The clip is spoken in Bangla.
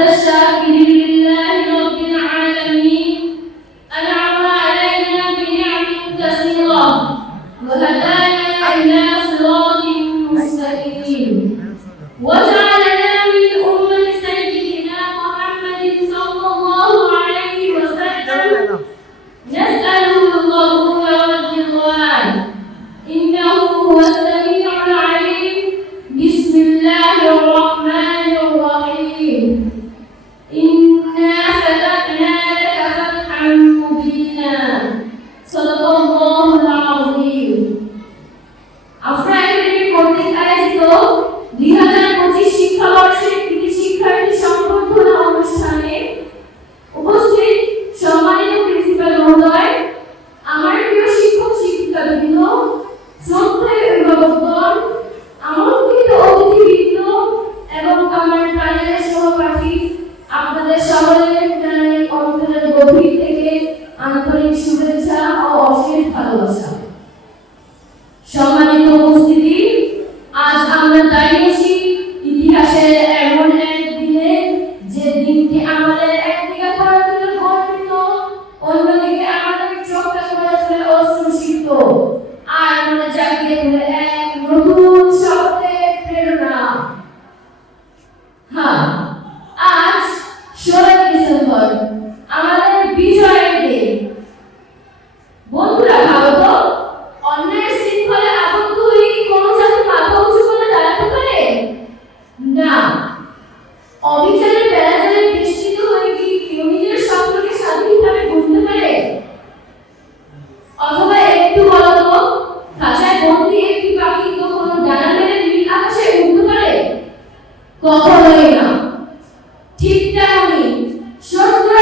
الشاكرين لله رب العالمين أنعم علينا بنعم كثيرة وهدانا إلى صراط مستقيم وجعلنا من أمة سيدنا محمد صلى الله عليه وسلم نسأله القبول والرضوان إنه هو السميع العليم بسم الله الرحمن الرحيم إنا فتحنا لك فتحا مبينا صدق الله العظيم আমরা এখানে কর্তৃক আয়োজিত 2025 শিক্ষাবর্ষের কৃতি শিক্ষার্থী সংবর্ধনা অনুষ্ঠানে উপস্থিত সম্মানিত প্রিন্সিপাল মহোদয়, আমার প্রিয় শিক্ষক শিক্ষিকাবৃন্দ, শ্রদ্ধেয় অভিভাবকগণ, আমন্ত্রিত অতিথিবৃন্দ এবং আমার প্রাণের সহপাঠী, আপনাদের সকলের জানাই অন্তরের গভীর থেকে আন্তরিক শুভেচ্ছা ও অশেষ ভালোবাসা। সম্মানিত উপস্থিতি, আজ আমরা দাঁড়িয়েছি ইতিহাসের এমন এক দিনে যে দিনটি আমাদের একদিকে করে তুলে গর্বিত, অন্যদিকে আমাদের চোখটা করে তুলে অশ্রুসিক্ত আর মনে জাগিয়ে তুলে এক নতুন স্বপ্নের প্রেরণা। হ্যাঁ, আজ 16 ডিসেম্বর আমাদের বিজয়ের দিন। বন্ধুরা, ভাবো তো, অন্যায়ের শৃঙ্খলে আবদ্ধ হয়ে কি কোনো জাতি মাথা উঁচু করে দাঁড়াতে পারে? না। অবিচারে বেড়াজালে বেষ্টিত হয়ে কি কেউ নিজের স্বপ্নকে স্বাধীনভাবে বুঝতে পারে? অথবা একটু বলো তো, খাঁচায় বন্দি একটি পাখি কখনো ডানা মেলে নীল আকাশে উড়তে পারে? কখনোই না। ঠিক তেমনই শত্রু